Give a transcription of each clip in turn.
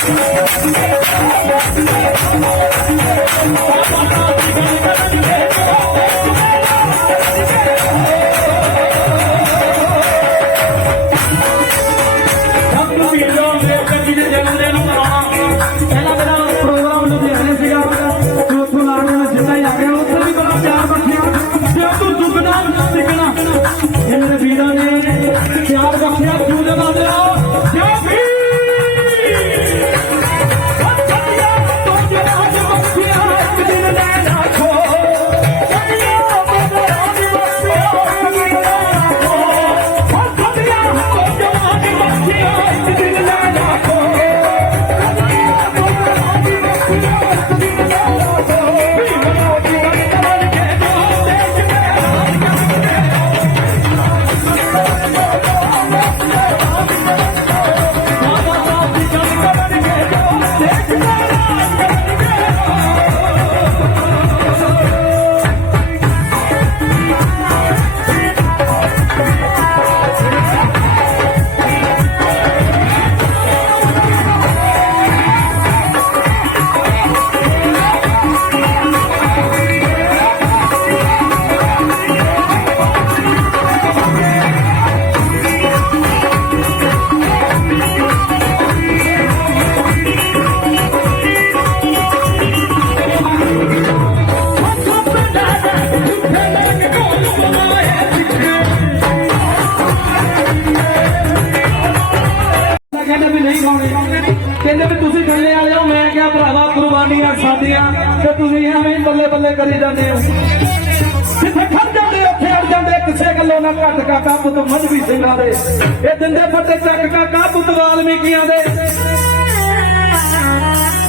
Thank you. ਕਹਿੰਦੇ ਵੀ ਨਹੀਂ ਖਾਣੇ ਕਹਿੰਦੇ ਵੀ ਤੁਸੀਂ ਥੱਲੇ ਆ ਜਾਓ, ਮੈਂ ਕਿਹਾ ਭਰਾਵਾ ਕੁਰਬਾਨੀ ਰੱਖ ਸਕਦੇ ਤੇ ਤੁਸੀਂ ਐਵੇਂ ਬੱਲੇ ਬੱਲੇ ਕਰੀ ਜਾਂਦੇ ਹੋ। ਜਿੱਥੇ ਖੜ ਜਾਂਦੇ, ਉੱਥੇ ਅੜ ਜਾਂਦੇ, ਕਿਸੇ ਗੱਲੋਂ ਨਾ ਘੱਟ ਕਾਕਾ ਪੁੱਤ ਮਧਵੀ ਸਿੰਘਾਂ ਦੇ। ਇਹ ਦਿੰਦੇ ਫੱਟੇ ਚੱਕ ਕਾਕਾ ਪੁੱਤ ਵਾਲਮੀਕੀਆਂ ਦੇ।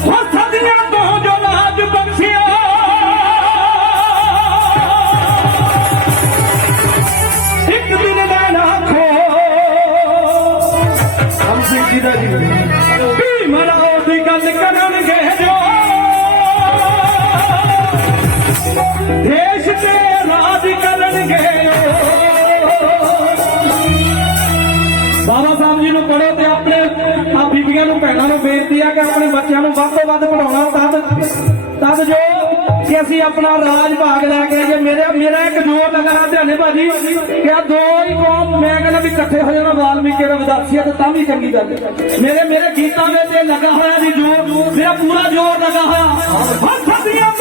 ਹੋ ਸਦੀਆਂ ਤੋਂ ਜੋ ਰਾਜ ਬਖਸ਼ਿਆ ਦੇਸ਼ ਤੇ ਰਾਜ ਕਰਨਗੇ। ਬਾਬਾ ਸਾਹਿਬ ਜੀ ਨੂੰ ਪੜੋ ਤੇ ਆਪਣੇ ਆ ਬੀਬੀਆਂ ਨੂੰ, ਭੈਣਾਂ ਨੂੰ ਬੇਨਤੀ ਆ ਕਿ ਆਪਣੇ ਬੱਚਿਆਂ ਨੂੰ ਵੱਧ ਤੋਂ ਵੱਧ ਪੜਾਉਣਾ ਤਦ ਤਦ ਜੋ ਕਿ ਅਸੀਂ ਆਪਣਾ ਰਾਜ ਭਾਗ ਲੈ ਕੇ ਜੇ ਮੇਰੇ, ਮੇਰਾ ਇੱਕ ਜੋਰ ਲਗਾ ਧਿਆਨੇ ਭਾਜੀ, ਕਿ ਆ ਦੋ ਹੀ ਕੌਮ ਮੈਂ ਕਹਿੰਦਾ ਵੀ ਇਕੱਠੇ ਹੋ ਜਾਣਾ ਵਾਲਮੀਕੀ ਦਾ ਵਿਦਾਸੀ ਆ ਤੇ ਤਾਂ ਵੀ ਚੰਗੀ ਗੱਲ ਮੇਰੇ ਮੇਰੇ ਗੀਤਾਂ ਦੇ ਤੇ ਲੱਗਾ ਹੋਇਆ ਜੀ ਜੋਰ, ਮੇਰਾ ਪੂਰਾ ਜੋਰ ਲੱਗਾ ਹੋਇਆ। ਹੱਥ ਦੀਆਂ